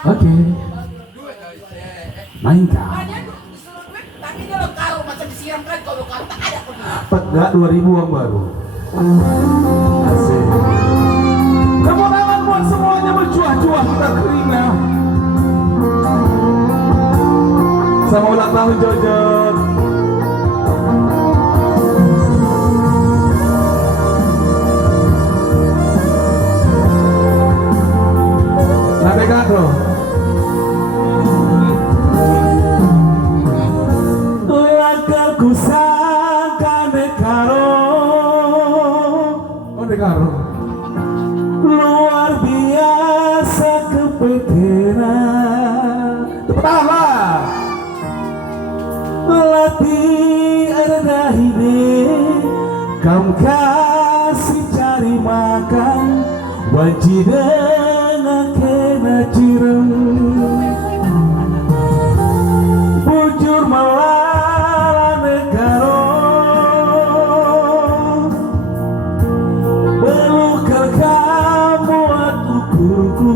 Oke. Mainkan. Tapi dia lo karo macam disiramkan kalau karo tak ada pun. Tegak 2000 uang baru. Asik. Tepuk tangan buat semuanya bercuah-cuah kita keringat. Sama ulang tahun Jojot. Navegador. Lagal ku sangka nekaro. Oh nekaro. Luar biasa kepikiran. Tepuk tangan. Latih ada hidup. Kamu kasih cari makan. Wajib dengan kena cirem. Bujur malah negaro. Belukar kamu ukurku.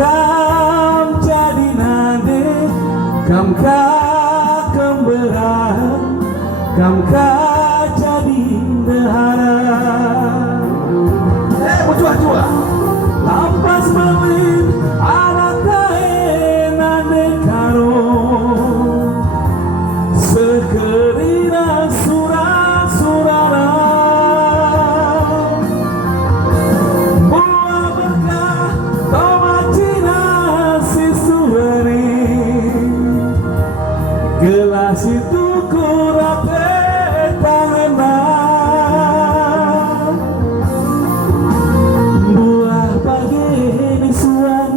Kam jadi nade. Kam kemberaan. Kam jadi dehara. Bercuah-cuah. Lampas melin anak kaena nekaro. Sekerina surat-surara. Buah berkah tomat cina sisuari. Gelas itu kurate tangan. Buah pagi nisuan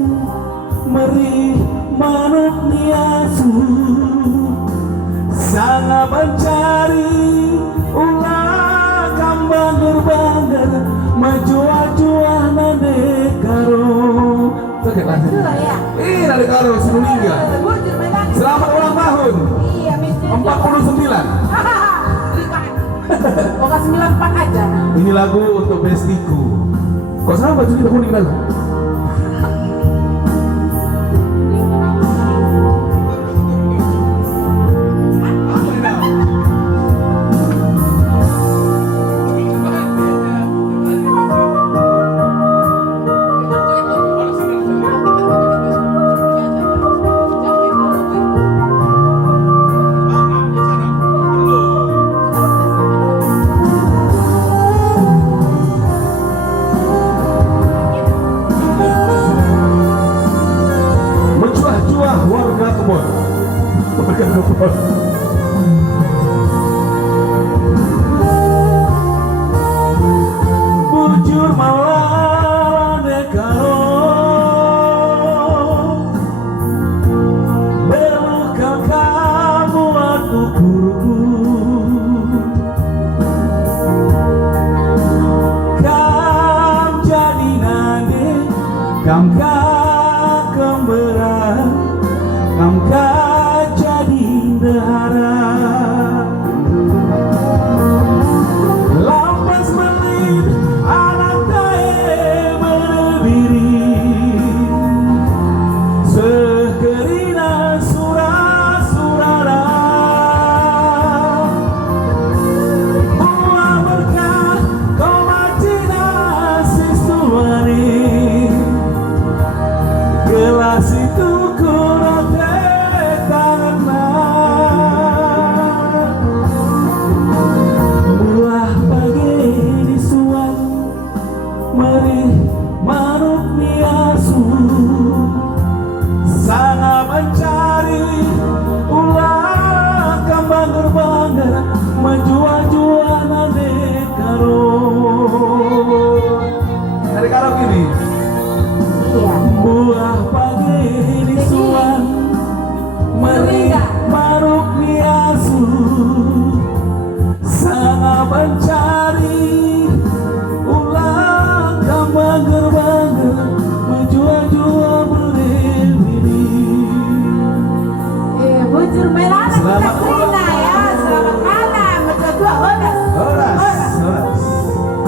meri manuk niasu. Sana mencari ulah kambang berbanggar. Majua-jua nade karo. Sakit lah. Ih nade karo Sinulingga. Selamat ulang tahun. Iya, mesti 49. Pokoknya 94 aja. Ini lagu untuk bestiku. Kok sama baju kita kuning lagu? Warga kebon. Warga kebon. Bujur malah nekaro. Belukar kamu aku kurku. Kam jadi nade. Kam